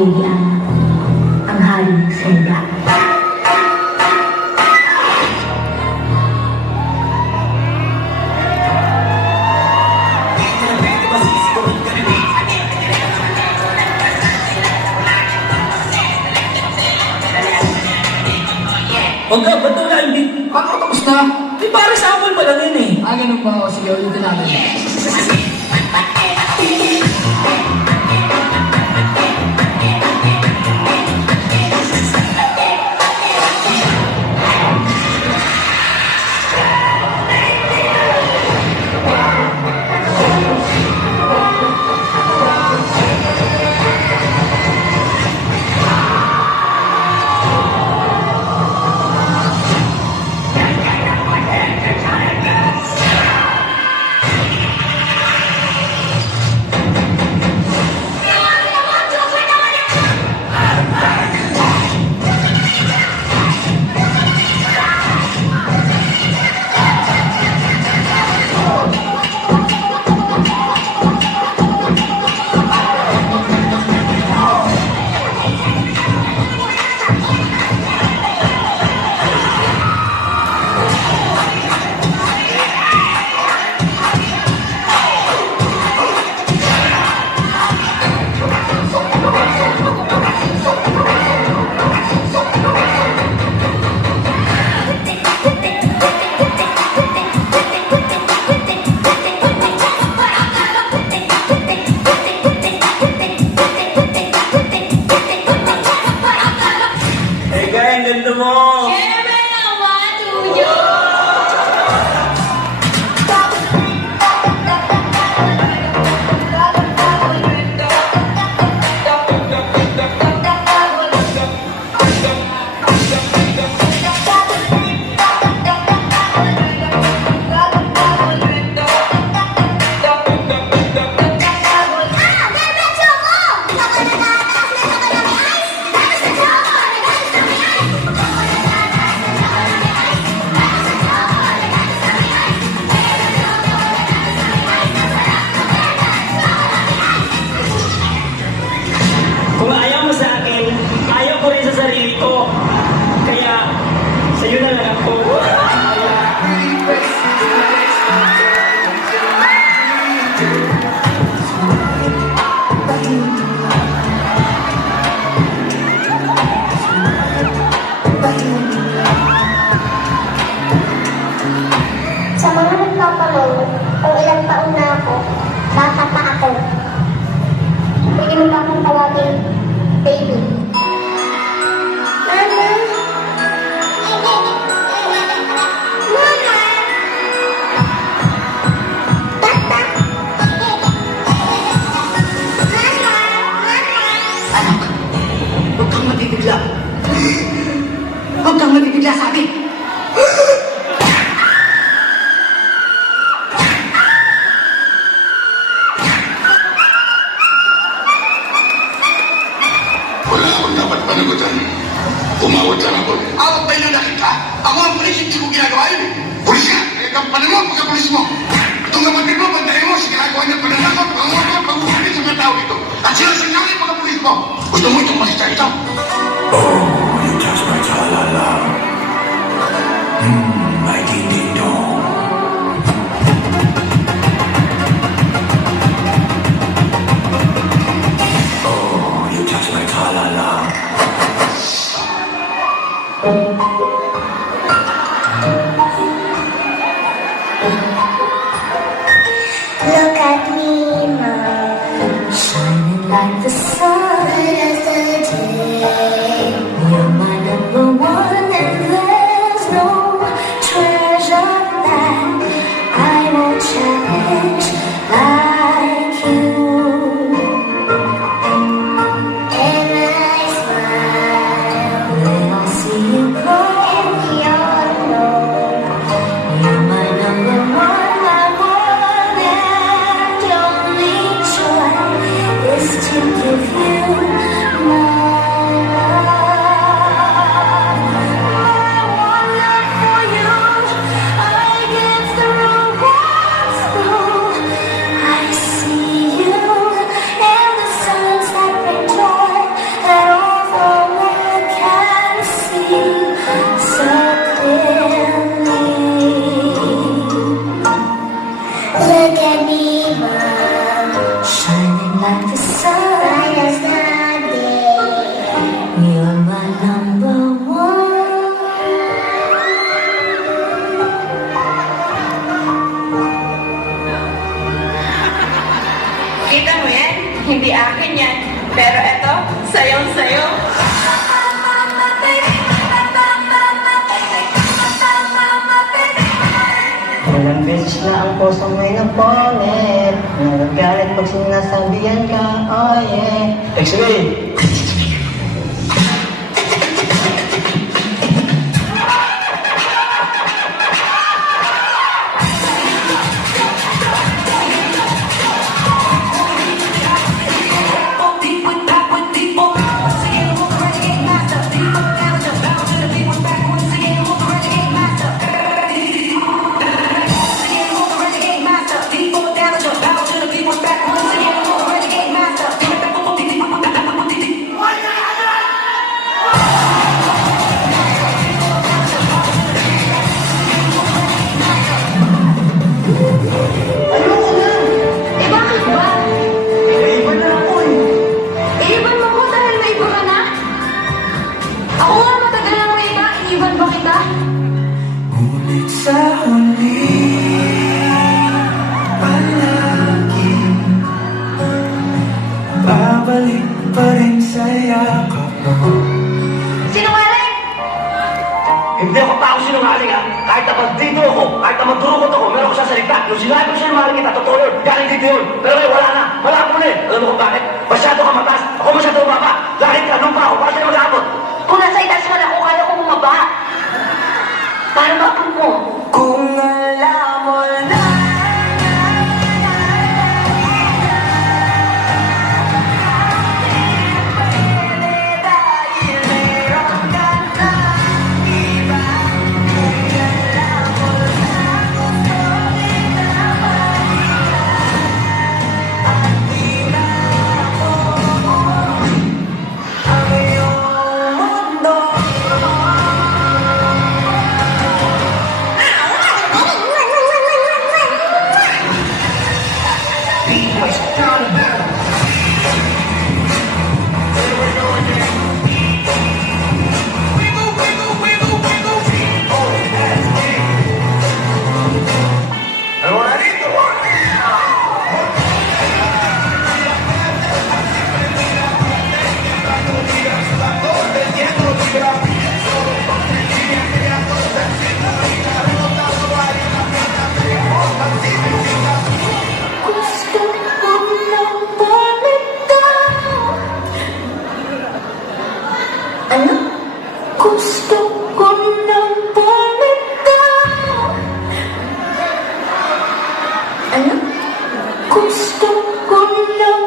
kahihiyan, ang hari ng Zelda. Huwag ka, ba't wala hindi? Paano tapos na? Di pare sample pa lang yun eh. Ganun ba? O sige, ulitin natin. Ganda mo! Siyempre naman, Tuyo! Kung ayaw mo sa akin, ayaw ko rin sa sarili ko. Kaya, sa'yo na lang ako. Sa mga nagpapanong, kung ilang taon na ako, bata pa ako. Pwede mo ba akong tawagin, baby? Mama? Mama? Tata? Mama? Anak, huwag kang mabibigla. Huwag kang mabibigla sa akin. Wala akong dapat panagutan. Umawat lang ako. Awat ba yung nakita? Ako ang pulis, hindi ko ginagawa yun. Pulis ka! Kaya kampanan mo ang pagkapulis mo. Itong kapatid mo, bandayin mo sa ginagawa niya pananakot, pangungkot, pag-uulit sa mga tao ito. At sila sa nangyari mga pulis mo. Gusto mo itong masita ito? Oh, you touch my tra-la-la. My ding-ding-dong. Oh, you touch my tra-la-la. Look at me, Mom, shining like the sun as the day. Kita mo yan? Hindi akin yan. Pero eto, sayong-sayo. Ilang beses na ang puso may naponet. Nagagalit pag sinasabihan ka, oh yeah. X-ray! Ayoko na! Eh bakit ba? Naiba na ako eh. Iiban mo ko dahil may iba ka na? Ako nga matagal lang may iba, iniwan ba kita? Ngunit sa huli, palagi babalik pa rin sa yakap mo. Sinungaling! Hindi ako tao sinungaling ha. Kahit na dito ako, kahit na magdurukot ako, meron ko sasalita. Yung sinabi ko sa'yo maling kita, totoo yun. Galing dito yun. Pero ngayon wala na. Malabo na eh. Alam mo kung bakit? Masyado ka mataas. Ako masyado baba. Lakit ka, nung pa ako. Para sa'yo mag-aabot. Kung nasa itaas man ako, kaya ko bumaba. Paano ba po mo? Kung alam mo na Gusto ko lang bumitaw. Ano? Gusto ko lang bumitaw. Ano? Gusto ko lang